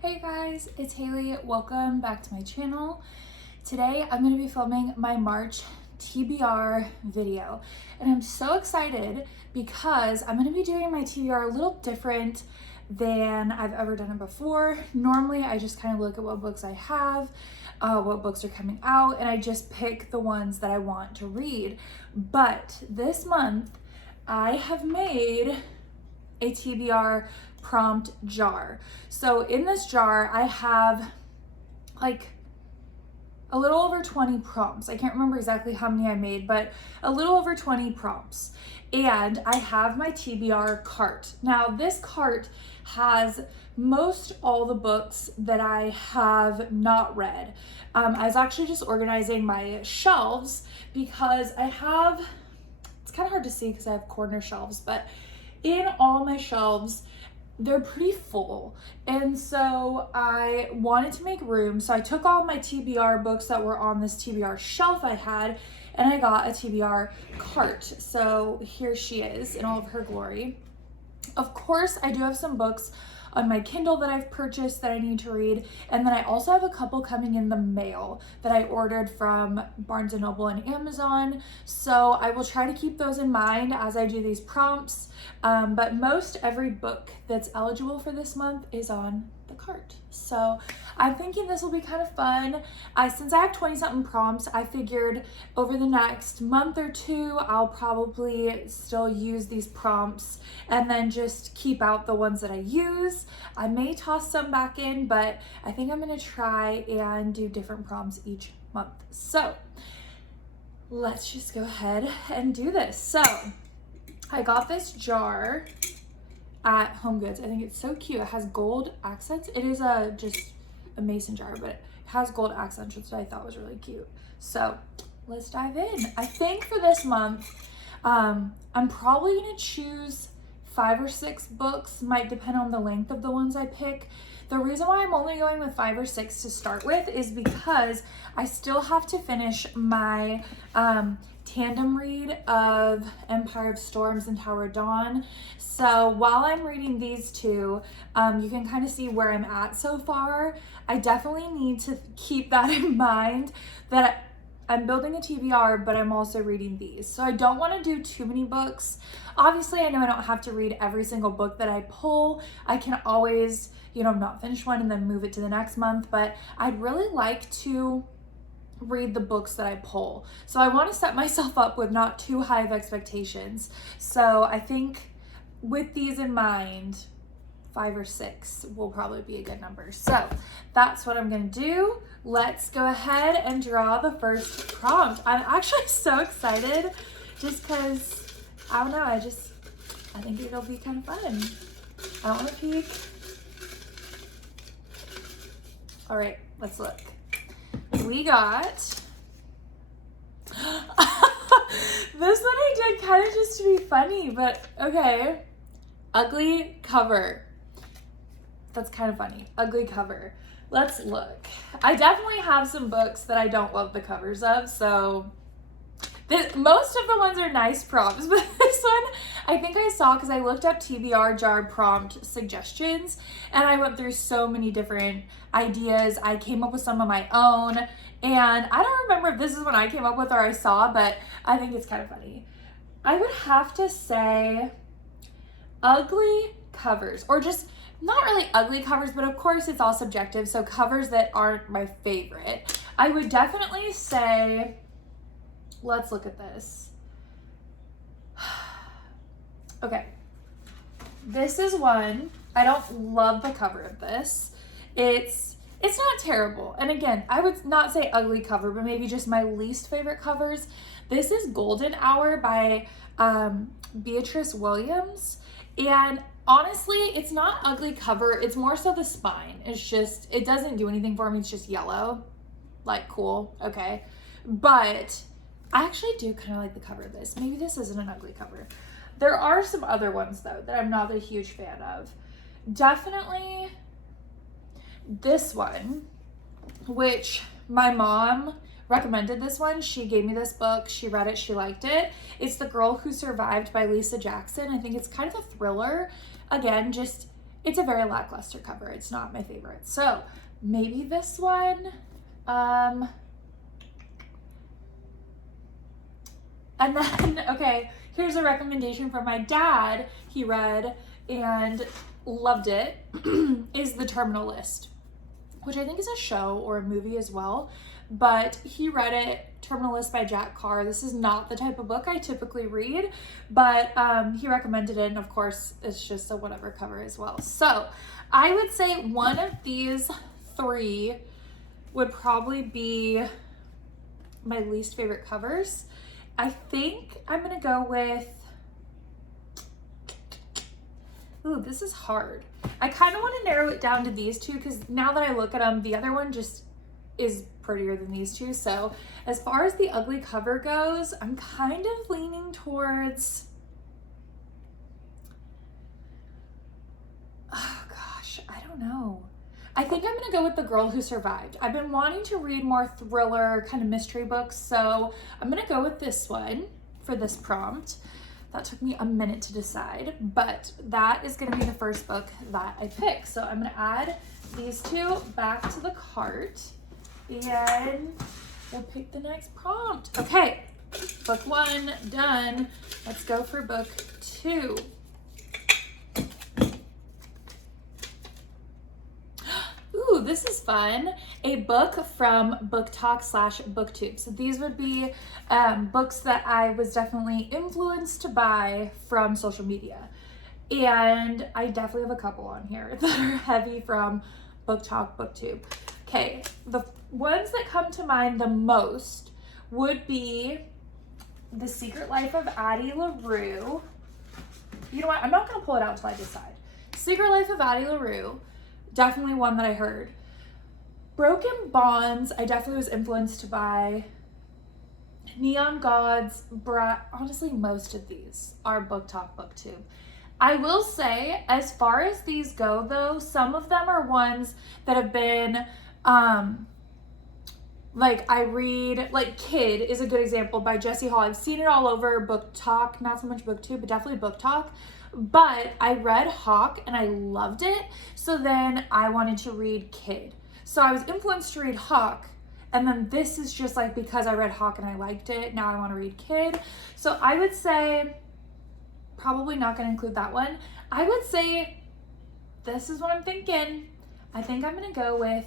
Hey guys, it's Haley. Welcome back to my channel. Today I'm going to be filming my March TBR video, and I'm so excited because I'm going to be doing my TBR a little different than I've ever done it before. Normally I just kind of look at what books I have, what books are coming out, and I just pick the ones that I want to read. But this month I have made a TBR prompt jar. So in this jar, I have like a little over 20 prompts. I can't remember exactly how many I made, but a little over 20 prompts. And I have my TBR cart. Now this cart has most all the books that I have not read. I was actually just organizing my shelves because I have, it's kind of hard to see because I have corner shelves, but in all my shelves, they're pretty full. And so I wanted to make room. So I took all my TBR books that were on this TBR shelf I had, and I got a TBR cart. So here she is in all of her glory. Of course, I do have some books on my Kindle that I've purchased that I need to read. And then I also have a couple coming in the mail that I ordered from Barnes & Noble and Amazon. So I will try to keep those in mind as I do these prompts. But most every book that's eligible for this month is on the cart. So I'm thinking this will be kind of fun. Since I have 20 something prompts, I figured over the next month or two, I'll probably still use these prompts and then just keep out the ones that I use. I may toss some back in, but I think I'm gonna try and do different prompts each month. So let's just go ahead and do this. So I got this jar at Home Goods. I think it's so cute. It has gold accents. It is just a mason jar, but it has gold accents, which I thought was really cute. So let's dive in. I think for this month, I'm probably gonna choose 5 or 6 books. Might depend on the length of the ones I pick. The reason why I'm only going with 5 or 6 to start with is because I still have to finish my tandem read of Empire of Storms and Tower of Dawn. So while I'm reading these two, you can kind of see where I'm at so far. I definitely need to keep that in mind, that I'm building a TBR, but I'm also reading these. So I don't want to do too many books. Obviously, I know I don't have to read every single book that I pull. I can always, not finish one and then move it to the next month, but I'd really like to read the books that I pull. So I want to set myself up with not too high of expectations. So I think with these in mind, 5 or 6 will probably be a good number. So that's what I'm going to do. Let's go ahead and draw the first prompt. I'm actually so excited just because, I don't know, I think it'll be kind of fun. I don't want to peek. All right, let's look. We got, this one I did kind of just to be funny, but okay. Ugly cover. That's kind of funny. Ugly cover. Let's look. I definitely have some books that I don't love the covers of, so most of the ones are nice prompts, but this one I think I saw because I looked up TBR jar prompt suggestions and I went through so many different ideas. I came up with some of my own, and I don't remember if this is one I came up with or I saw, but I think it's kind of funny. I would have to say ugly covers, or just not really ugly covers, but of course it's all subjective, so covers that aren't my favorite. I would definitely say, let's look at this. Okay, this is one. I don't love the cover of this. It's not terrible. And again, I would not say ugly cover, but maybe just my least favorite covers. This is Golden Hour by Beatrice Williams. And honestly, it's not ugly cover. It's more so the spine. It doesn't do anything for me. It's just yellow. Like, cool. Okay. But I actually do kind of like the cover of this. Maybe this isn't an ugly cover. There are some other ones though that I'm not a huge fan of. Definitely this one, which my mom recommended this one. She gave me this book. She read it. She liked it. It's The Girl Who Survived by Lisa Jackson. I think it's kind of a thriller. Again, just it's a very lackluster cover. It's not my favorite. So maybe this one. And then, okay, here's a recommendation from my dad. He read and loved it, is The Terminal List, which I think is a show or a movie as well. But he read it, Terminal List by Jack Carr. This is not the type of book I typically read, but he recommended it, and of course, it's just a whatever cover as well. So I would say one of these three would probably be my least favorite covers. I think I'm gonna go with, ooh, this is hard. I kind of want to narrow it down to these two because now that I look at them, the other one just is prettier than these two. So as far as the ugly cover goes, I'm kind of leaning towards, oh gosh, I don't know. I think I'm gonna go with The Girl Who Survived. I've been wanting to read more thriller kind of mystery books, so I'm gonna go with this one for this prompt. That took me a minute to decide, but that is gonna be the first book that I pick. So I'm gonna add these two back to the cart and we'll pick the next prompt. Okay, book one done. Let's go for book two. Ooh, this is fun. A book from BookTok/BookTube. So these would be books that I was definitely influenced to buy from social media. And I definitely have a couple on here that are heavy from BookTok/BookTube. Okay, the ones that come to mind the most would be The Secret Life of Addie LaRue. You know what? I'm not going to pull it out until I decide. Secret Life of Addie LaRue. Definitely one that I heard. Broken Bonds, I definitely was influenced by. Neon Gods, honestly, most of these are BookTok/BookTube. I will say, as far as these go though, some of them are ones that have been, like I read, like Kid is a good example by Jessie Hall. I've seen it all over BookTok, not so much BookTube, but definitely BookTok. But I read Hawk and I loved it. So then I wanted to read Kid. So I was influenced to read Hawk. And then this is just like because I read Hawk and I liked it. Now I want to read Kid. So I would say, probably not going to include that one. I would say, this is what I'm thinking. I think I'm going to go with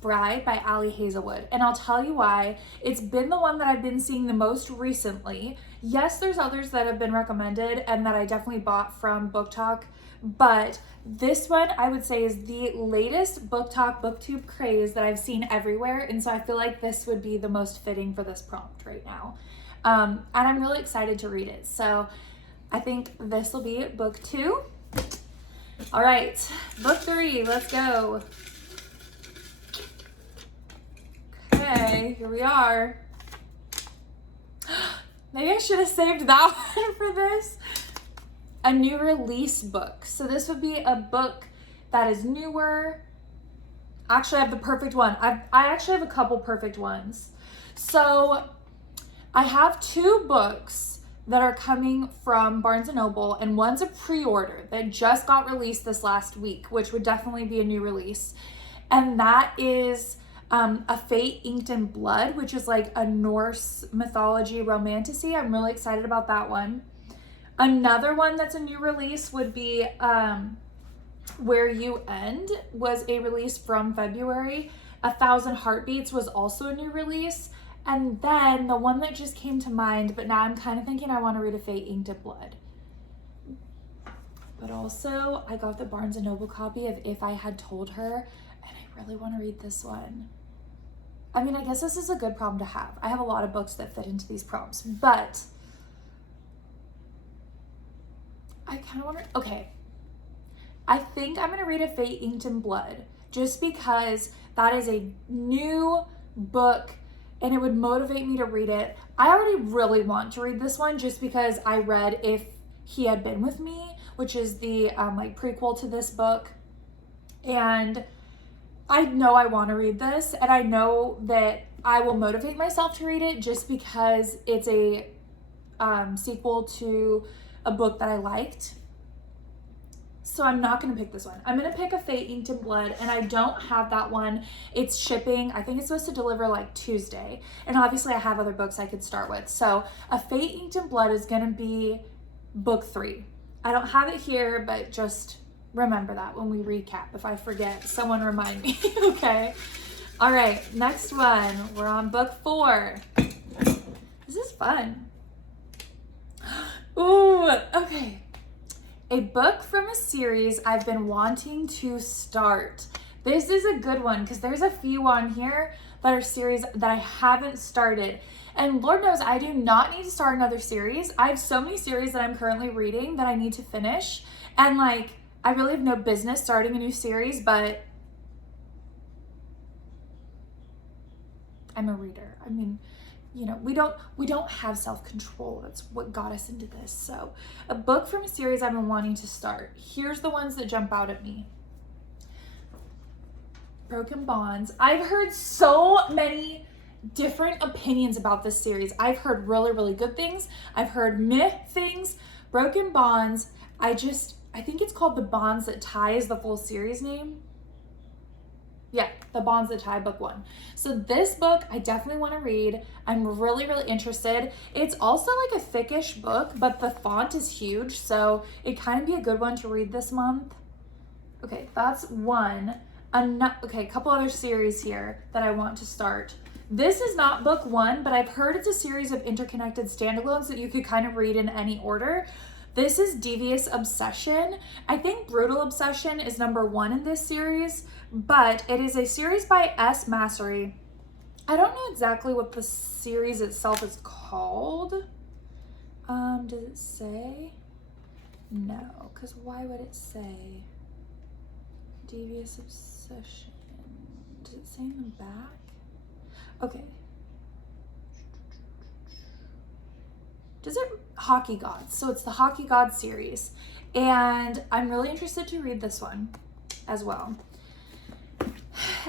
Bride by Ali Hazelwood. And I'll tell you why. It's been the one that I've been seeing the most recently. Yes, there's others that have been recommended and that I definitely bought from BookTok, but this one I would say is the latest BookTok/BookTube craze that I've seen everywhere. And so I feel like this would be the most fitting for this prompt right now. And I'm really excited to read it. So I think this will be book two. All right, book three, let's go. Okay, here we are. Maybe I should have saved that one for this. A new release book. So this would be a book that is newer. Actually, I have the perfect one. I actually have a couple perfect ones. So I have two books that are coming from Barnes & Noble, and one's a pre-order that just got released this last week, which would definitely be a new release. And that is A Fate Inked in Blood, which is like a Norse mythology romantasy. I'm really excited about that one. Another one that's a new release would be Where You End, was a release from February. 1,000 Heartbeats was also a new release. And then the one that just came to mind, but now I'm kind of thinking I want to read A Fate Inked in Blood. But also, I got the Barnes & Noble copy of If I Had Told Her, and I really want to read this one. I mean, I guess this is a good problem to have. I have a lot of books that fit into these prompts, but I kind of want to, okay. I think I'm going to read A Fate Inked in Blood just because that is a new book and it would motivate me to read it. I already really want to read this one just because I read If He Had Been With Me, which is the like prequel to this book. And I know I want to read this, and I know that I will motivate myself to read it just because it's a sequel to a book that I liked. So I'm not gonna pick this one. I'm gonna pick A Fate Inked in Blood, and I don't have that one. It's shipping. I think it's supposed to deliver like Tuesday. And obviously I have other books I could start with. So A Fate Inked in Blood is gonna be book 3. I don't have it here, but just remember that when we recap. If I forget, someone remind me, okay? All right, next one. We're on book 4. This is fun. Ooh, okay. A book from a series I've been wanting to start. This is a good one because there's a few on here that are series that I haven't started. And Lord knows I do not need to start another series. I have so many series that I'm currently reading that I need to finish. And like, I really have no business starting a new series, but I'm a reader. I mean, you know, we don't have self-control. That's what got us into this. So a book from a series I've been wanting to start. Here's the ones that jump out at me. Broken Bonds. I've heard so many different opinions about this series. I've heard really, really good things. I've heard meh things. Broken Bonds. I think it's called The Bonds That Tie is the full series name. Yeah, The Bonds That Tie, book 1. So this book, I definitely want to read. I'm really, really interested. It's also like a thickish book, but the font is huge, so it kind of be a good one to read this month. Okay, that's one. Okay, a couple other series here that I want to start. This is not book 1, but I've heard it's a series of interconnected standalones that you could kind of read in any order. This is Devious Obsession. I think Brutal Obsession is number 1 in this series, but it is a series by S. Massery. I don't know exactly what the series itself is called. Does it say? No, because why would it say Devious Obsession? Does it say in the back? Okay. Does it? Hockey Gods. So it's the Hockey Gods series. And I'm really interested to read this one as well.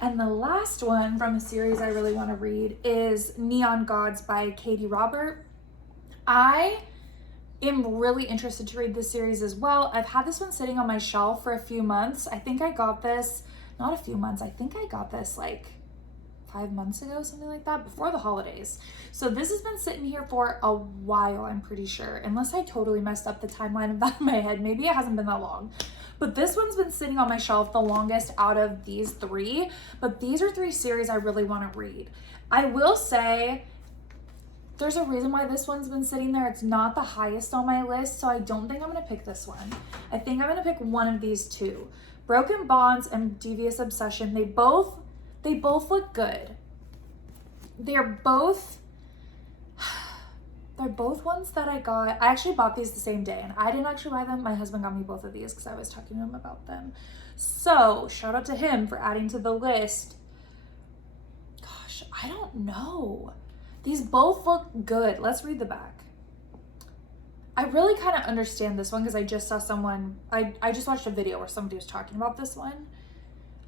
And the last one from the series I really want to read is Neon Gods by Katie Robert. I am really interested to read this series as well. I've had this one sitting on my shelf for a few months. I think I got this, not a few months, I think I got this like 5 months ago, something like that, before the holidays. So this has been sitting here for a while, I'm pretty sure, unless I totally messed up the timeline of that in my head. Maybe it hasn't been that long. But this one's been sitting on my shelf the longest out of these 3. But these are 3 series I really want to read. I will say there's a reason why this one's been sitting there. It's not the highest on my list, so I don't think I'm going to pick this one. I think I'm going to pick one of these 2. Broken Bonds and Devious Obsession. They both look good. They're both ones that I got. I actually bought these the same day, and I didn't actually buy them. My husband got me both of these because I was talking to him about them. So shout out to him for adding to the list. Gosh, I don't know. These both look good. Let's read the back. I really kind of understand this one because I just saw someone, I just watched a video where somebody was talking about this one.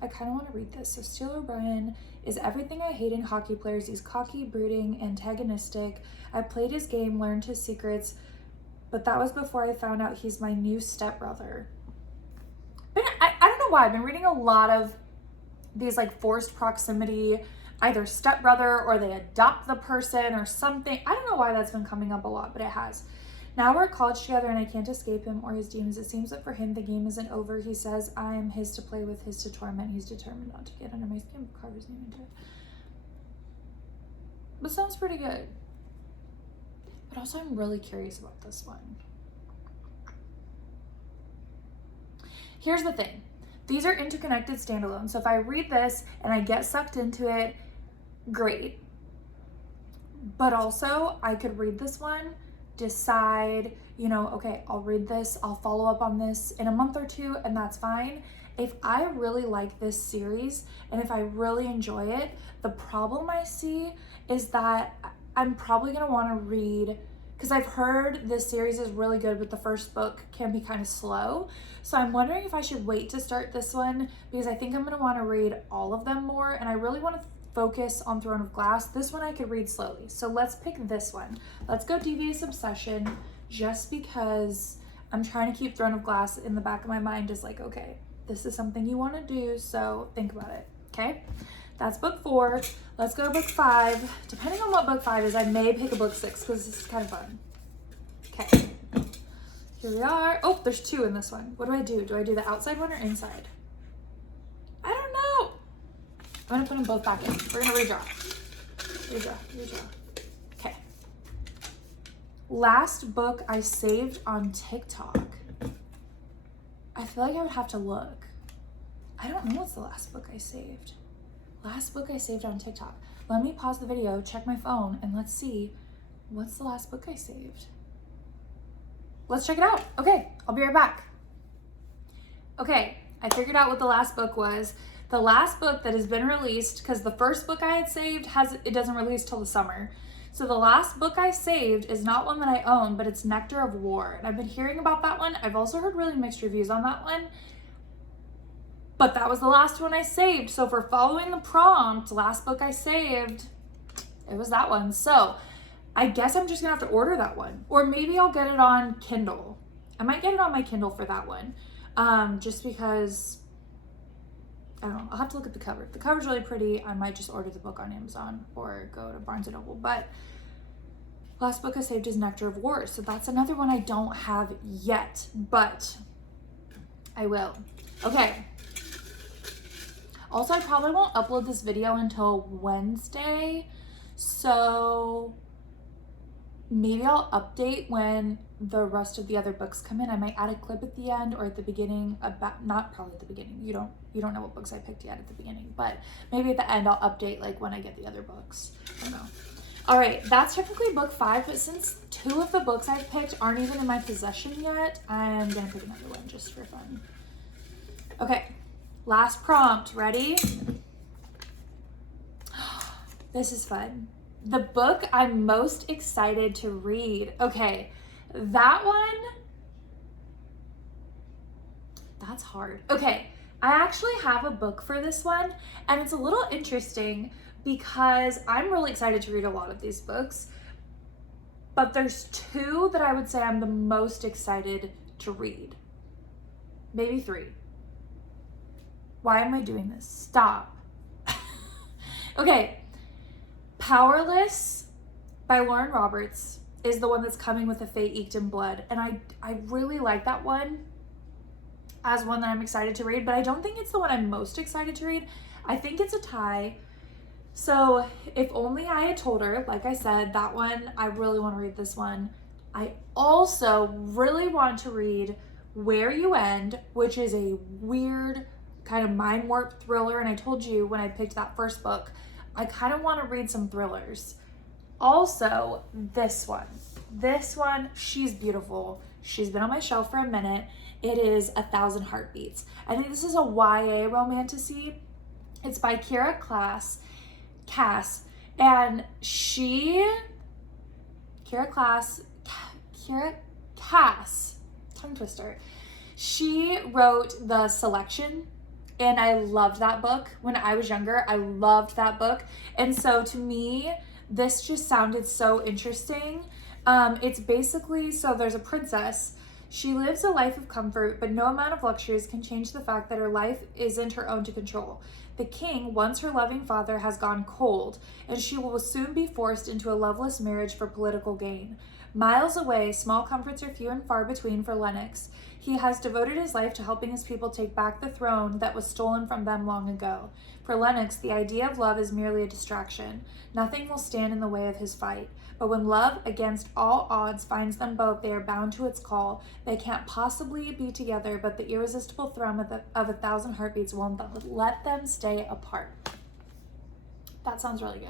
I kind of want to read this. So Steele O'Brien is everything I hate in hockey players. He's cocky, brooding, antagonistic. I played his game, learned his secrets, but that was before I found out he's my new stepbrother. But I don't know why. I've been reading a lot of these like forced proximity, either stepbrother or they adopt the person or something. I don't know why that's been coming up a lot, but it has. Now we're at college together and I can't escape him or his demons. It seems that for him, the game isn't over. He says, I am his to play with, his to torment. He's determined not to get under my skin, but carve his name into it. But sounds pretty good. But also I'm really curious about this one. Here's the thing. These are interconnected standalones. So if I read this and I get sucked into it, great. But also I could read this one, decide, you know, okay, I'll read this, I'll follow up on this in a month or 2, and that's fine. If I really like this series and if I really enjoy it, the problem I see is that I'm probably gonna wanna read, because I've heard this series is really good, but the first book can be kind of slow. So I'm wondering if I should wait to start this one because I think I'm gonna wanna read all of them more, and I really wanna focus on Throne of Glass. This one I could read slowly. So let's pick this one. Let's go Devious Obsession, just because I'm trying to keep Throne of Glass in the back of my mind, just like, okay, this is something you want to do, so think about it, okay? That's book 4. Let's go to book 5. Depending on what book 5 is, I may pick a book 6 because this is kind of fun. Okay, here we are. Oh, there's 2 in this one. What do? Do I do the outside one or inside? I don't know. I'm gonna put them both back in. We're gonna redraw. Redraw. Okay. Last book I saved on TikTok. I feel like I would have to look. I don't know what's the last book I saved. Last book I saved on TikTok. Let me pause the video, check my phone, and let's see what's the last book I saved. Let's check it out. Okay, I'll be right back. Okay, I figured out what the last book was. The last book that has been released, because the first book I had saved it doesn't release till the summer. So the last book I saved is not one that I own, but it's Nectar of War. And I've been hearing about that one. I've also heard really mixed reviews on that one. But that was the last one I saved. So for following the prompt, last book I saved, it was that one. So I guess I'm just gonna have to order that one. Or maybe I'll get it on Kindle. I might get it on my Kindle for that one. Just because, I don't know, I'll have to look at the cover. If the cover's really pretty, I might just order the book on Amazon or go to Barnes & Noble. But last book I saved is Nectar of War. So that's another one I don't have yet, but I will. Okay. Also, I probably won't upload this video until Wednesday, so maybe I'll update when the rest of the other books come in. I might add a clip at the end or at the beginning about, not probably at the beginning. You don't know what books I picked yet at the beginning, but maybe at the end I'll update like when I get the other books. I don't know. All right, that's technically book 5, but since 2 of the books I've picked aren't even in my possession yet, I'm gonna pick another one just for fun. Okay. Last prompt, ready? This is fun. The book I'm most excited to read. Okay, that one, that's hard. Okay, I actually have a book for this one, and it's a little interesting because I'm really excited to read a lot of these books, but there's 2 that I would say I'm the most excited to read. Maybe 3. Why am I doing this? Stop. Okay. Powerless by Lauren Roberts is the one that's coming with a Faye Eked in Blood. And I really like that one as one that I'm excited to read, but I don't think it's the one I'm most excited to read. I think it's a tie. So If Only I Had Told Her, like I said, that one, I really want to read this one. I also really want to read Where You End, which is a weird kind of mind warp thriller. And I told you when I picked that first book, I kind of want to read some thrillers. Also, this one, she's beautiful. She's been on my shelf for a minute. It is 1,000 Heartbeats. I think this is a YA romantasy. It's by Kira Cass, and Kira Cass, tongue twister. She wrote The Selection, and I loved that book. When I was younger, I loved that book. And so to me, this just sounded so interesting. It's basically, so there's a princess. She lives a life of comfort, but no amount of luxuries can change the fact that her life isn't her own to control. The king, once her loving father, has gone cold, and she will soon be forced into a loveless marriage for political gain. Miles away, small comforts are few and far between for Lennox. He has devoted his life to helping his people take back the throne that was stolen from them long ago. For Lennox, the idea of love is merely a distraction. Nothing will stand in the way of his fight. But when love, against all odds, finds them both, they are bound to its call. They can't possibly be together, but the irresistible thrum of 1,000 heartbeats won't let them stay apart. That sounds really good.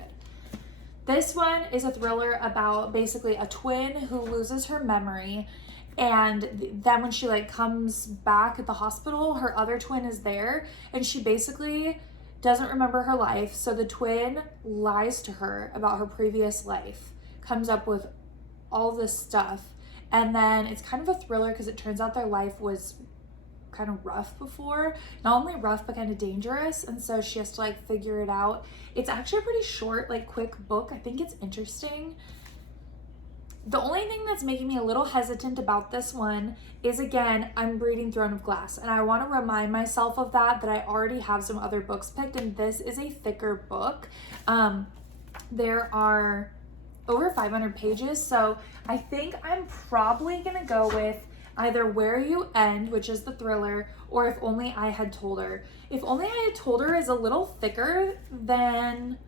This one is a thriller about basically a twin who loses her memory, and then when she comes back at the hospital, her other twin is there, and she basically doesn't remember her life. So the twin lies to her about her previous life, comes up with all this stuff, and then it's kind of a thriller because it turns out their life was kind of rough before, not only rough but kind of dangerous, and so she has to figure it out. It's actually a pretty short, quick book. I think it's interesting. The only thing that's making me a little hesitant about this one is, again, I'm reading Throne of Glass, and I want to remind myself of that I already have some other books picked, and this is a thicker book. There are over 500 pages, so I think I'm probably gonna go with either Where You End, which is the thriller, or If Only I Had Told Her. If Only I Had Told Her is a little thicker than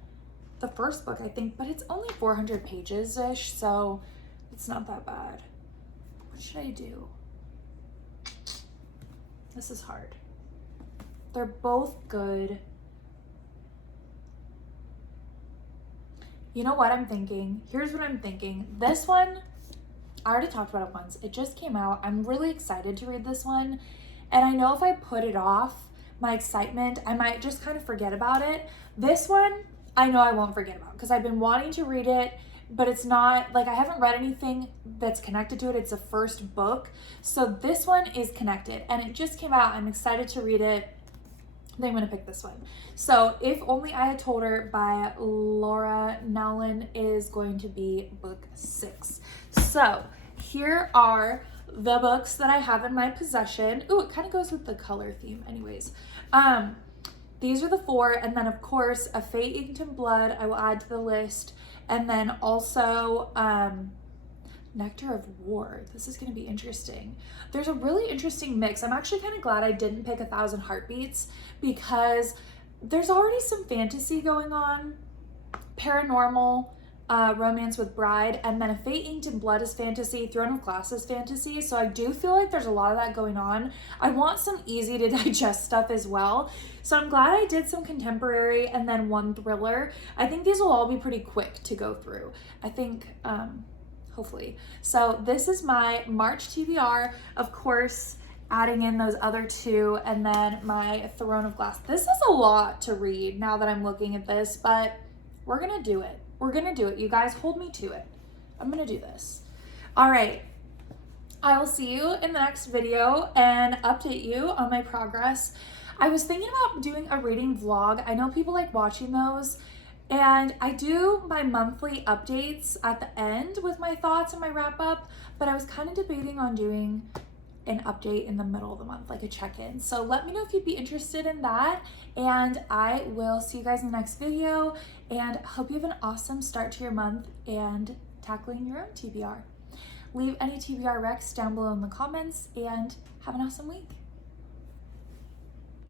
the first book, I think, but it's only 400 pages-ish, so it's not that bad. What should I do? This is hard. They're both good. You know what I'm thinking? Here's what I'm thinking. This one, I already talked about it once. It just came out. I'm really excited to read this one. And I know if I put it off, my excitement, I might just kind of forget about it. This one, I know I won't forget about because I've been wanting to read it, but it's not, like, I haven't read anything that's connected to it. It's the first book. So this one is connected and it just came out. I'm excited to read it. I think I'm gonna pick this one. So If Only I Had Told Her by Laura Nowlin is going to be book 6. So here are the books that I have in my possession. Ooh, it kind of goes with the color theme anyways. These are the 4, and then of course A Fate Inked in Blood I will add to the list, and then also Nectar of War. This is going to be interesting. There's a really interesting mix. I'm actually kind of glad I didn't pick 1,000 Heartbeats because there's already some fantasy going on, paranormal, romance with Bride, and then A Fate Inked in Blood is fantasy, Throne of Glass is fantasy, so I do feel like there's a lot of that going on. I want some easy to digest stuff as well, so I'm glad I did some contemporary and then one thriller. I think these will all be pretty quick to go through. I think, hopefully. So this is my March TBR, of course, adding in those other 2, and then my Throne of Glass. This is a lot to read now that I'm looking at this, but we're gonna do it. We're gonna do it. You guys hold me to it. I'm gonna do this. All right. I will see you in the next video and update you on my progress. I was thinking about doing a reading vlog. I know people like watching those, and I do my monthly updates at the end with my thoughts and my wrap up, but I was kind of debating on doing an update in the middle of the month, like a check-in. So let me know if you'd be interested in that, and I will see you guys in the next video, and hope you have an awesome start to your month and tackling your own TBR. Leave any TBR recs down below in the comments, and have an awesome week.